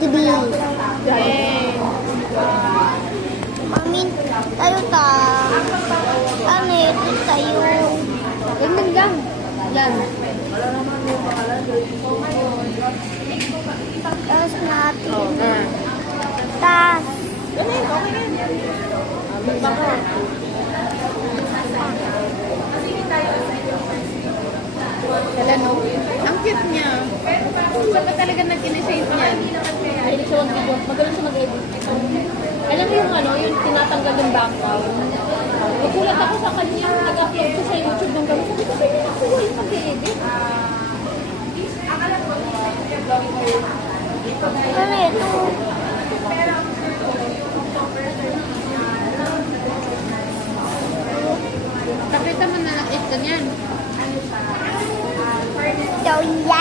Jollibee. Yay! Mangin tayo ta. Ano ito tayo? Ganyan lang. Yan. Tapos natin. Oh, Tas. Ganyan, okay yan. Bako. Kala no? Ang cute niya. Saan ka talaga nag-initiate niyan? Mahilig siya mag-video. Magaling siya mag-edit. Alam mo yung ano, yung tinatanggal yung background. Nagulat ako sa kanya, nag-upload siya sa YouTube ng gano'n. Sabi ko, sa'yo nakuha yung mag-edit. Ano ito? Pakita mo na ito niyan. Ito yan.